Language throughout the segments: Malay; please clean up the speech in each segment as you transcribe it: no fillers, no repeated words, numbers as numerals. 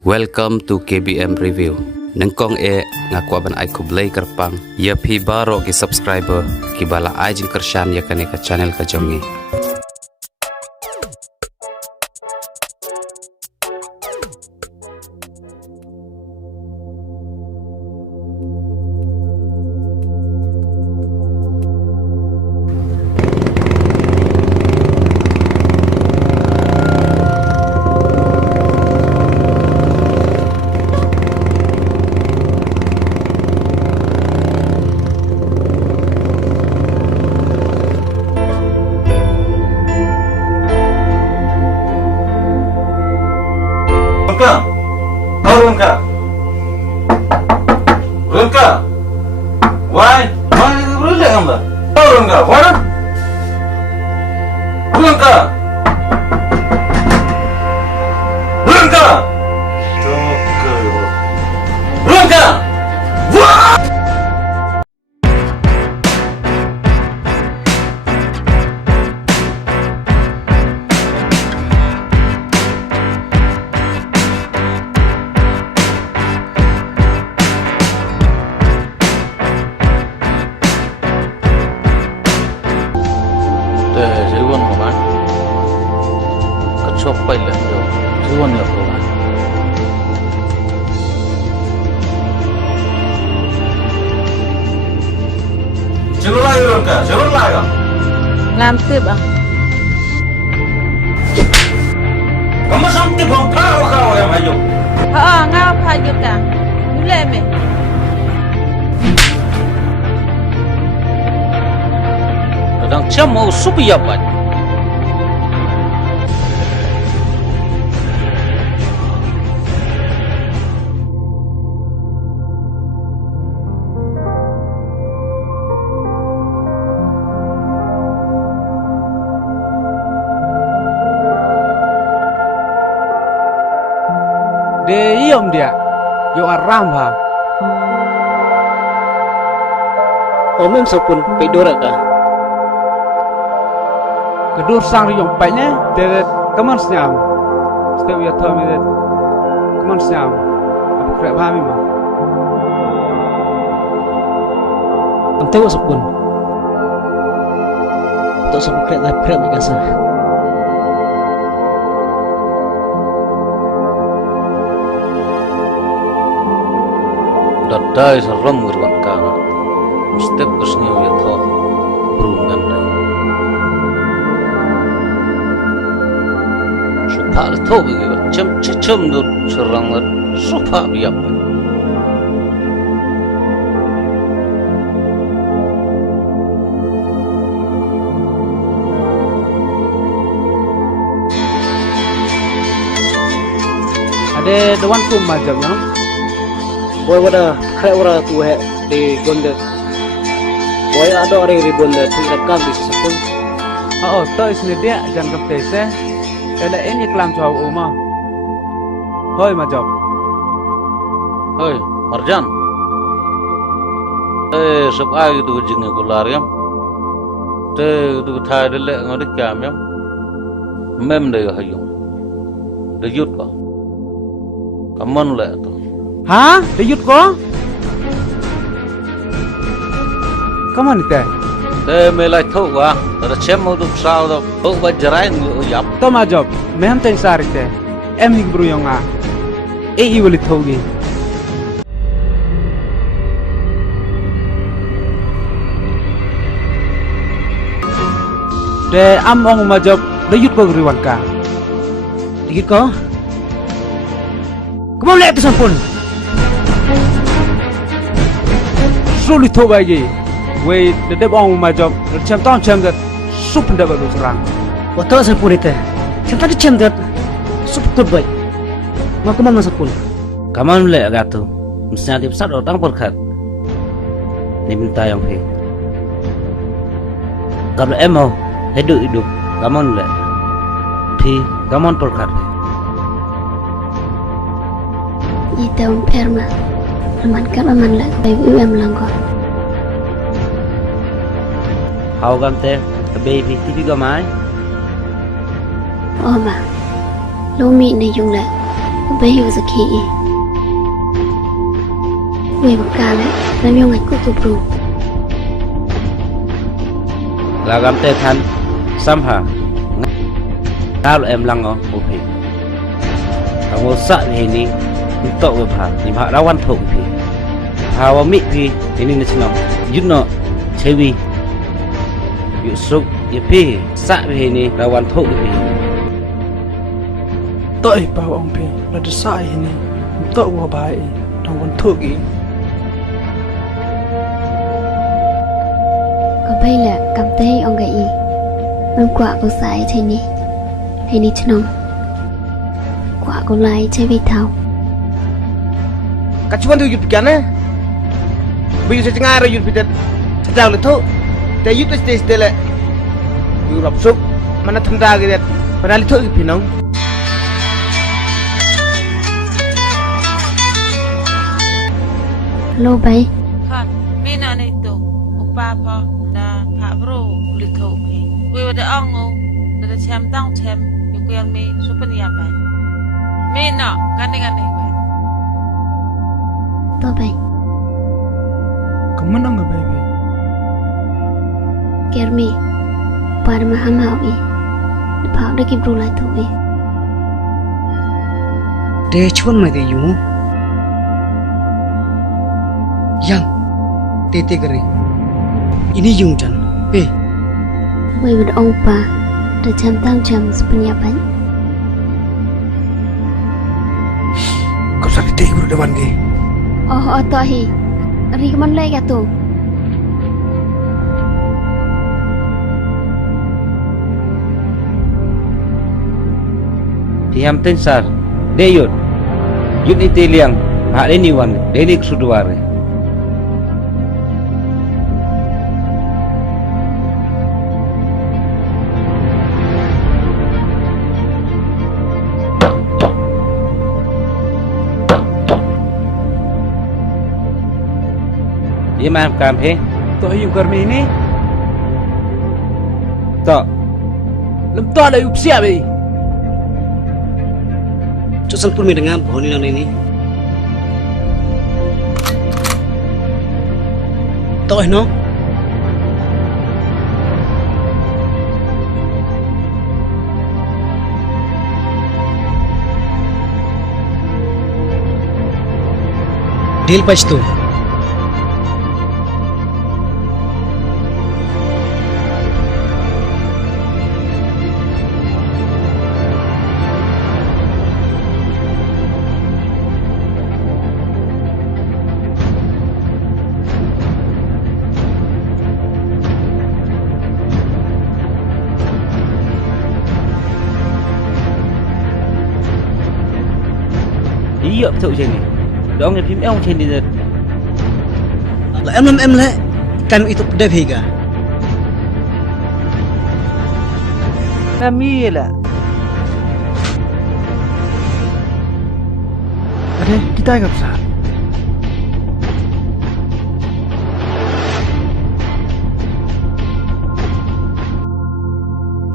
Welcome to KBM Review. Nengkong ngakwaban ay kublay kerpang. Ya pi baro ki subscriber ki bala ay jing kershan ya kane ka channel ka jongi. Rungka, why? Why really amba? Oh Rungka, what? Rungka, Rungka, Rungka, what? Jiwan makan, kacau payah tu, jiwan ya makan. Jangan lagi Rungka, jangan lagi. Ngam sip ah. Kamu sampai bongkar kau yang ayo. Ngau pha yuk ka. Nule me. Kadang cam mau supi apa? Dia om dia, yo aram ha. Omem sopun pedora ka. Kedur sang riong paine, dia kaman senyam. Setiap ya tahu dia kaman senyam. Apa kerap pahami mah? Antewa sopun. Tak sopun kerap ni kasa. Dadai seram gerwan kana. Step kesini ya thok berumam dah. Supa thok begitu, cem tu serang supa biap. Ada dewan pun macam no. Boy wada kerap wada tu di gondet. Boy ada orang di gondet tu rekam di sopun. Oh, tak isni dia jangan kepese. Ada ini kelam jauh umah. Hoi macam. Hoi, Marjan. Sub ay tu jinge kulariam. Tu thai dele ngodik kamiam. Mem deh hayung. Dejut ka. Kaman le tu. Hah? Dejut ko? Kaman itu? Melai thok wa. Ada cem mau tu sao tu. Thok bajarai yap. Tom ajab, meham ten sari te. Em ni bro yang ah. I boleh tahu ni. De am ong majab dayut ko griwan ka. Dikit ko? Kamu lihat tu sampun. Suli tahu bagi. Wei de ong majab cem dat sup ndak baru serang. Wata sopun itu. Cinta di cem dat. Super baik. Mau kemana sopun? Kaman le agatu. Mesti ada besar orang berkat. Ni minta yang fi. Kalau emo hidup. Kaman le. Fi kaman berkat. Ita perma. Aman kalau aman lah. Baik em langgar. Hau gamte. Baby TV gamai. Oma, lô mị này dùng lại Bayi rezeki. Wei berkala, lam yang aku tu bro. Lagam teh than samha ngalo em lang o upi kamu sak ni untuk apa ni hak lawan thuk pi hawa mi pi ini ni senang juno chewi yusuk ye pi sak ni lawan thuk pi Tội bảo ông Phi là được sai này. Tội của bài đồng quân thượng ý. Có bay là cầm tay ông gậy. Bên quả có sai thế này. Hay đi chân ông. Quả có lại chơi với thao. Kacuan tu yut pikiran eh. Biar saya cengar yut pikiran. Sedang letu. Tapi yut stage le. Yut rapsuk. Mana tenda gitu. Pernah letu yut pinang. Lô bay. Kan, mina ni tu. Upa pa da pak bro litho pi. We were the ongo. Da chem tang chem. Yu kuyang mi supenia bay. Mina, gani gani bay. Tô bay. Kamu nang baby. Kermi. Pada maham hau i. Pau dah kibru lai tu i. Dia cuman mai deh yun. Yang tete kering. Ini yung jan. Pe. Wei ber ông pa. Da jam tang jam supenia bay. Kau sakit teh guru dewan ke? Oh, to hi. Ri man lai ga tu. Tiam tensar deyut yut itiliang hak ini wan deni kesuduare Dia maaf kampe Tội yêu kermi ini. to Lem to ada yuk siap i. Cusal pun mendengar pohon ini. Tahu no? Deal patch tu. iya betul sini dong yang phim ông trên đi rồi Là em lại. Kami itu pedih higa. Kamila. Ada kita agak besar.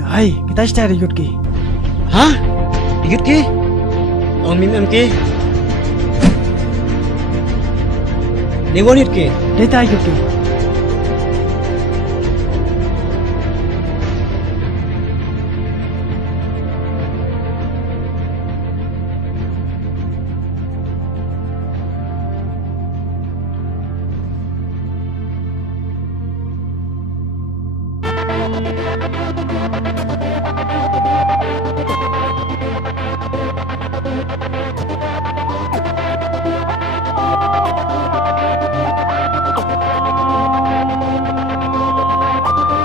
Ya, hai, kita cari Yutki. Hah? Ikut ke? Om mim ke? Dewan ke? Kita Yutki.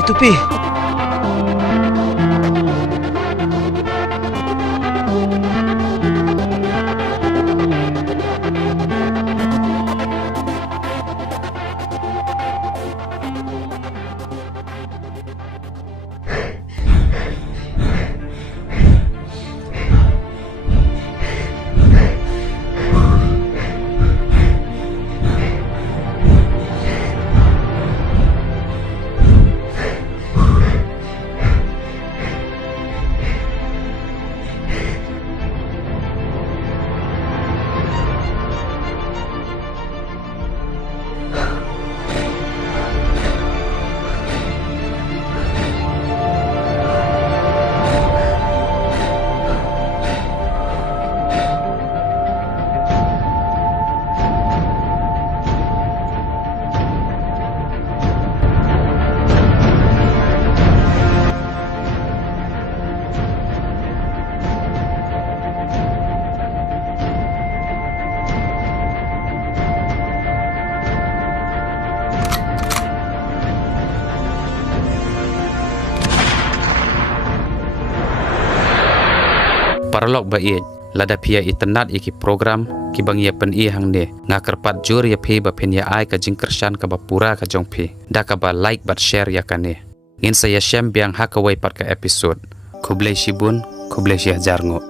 Itu pi. Parlok ba i lada pia itenat iki program ki bang ya pen i hang ne ngakerpat jur ya phi ba pen ya ai ka jingkershan ka ba pura ka jong phi da ka ba like bat share ya kane ngin saya shem biang hakawai pat ka episode kublai shibun kublai syah jarngo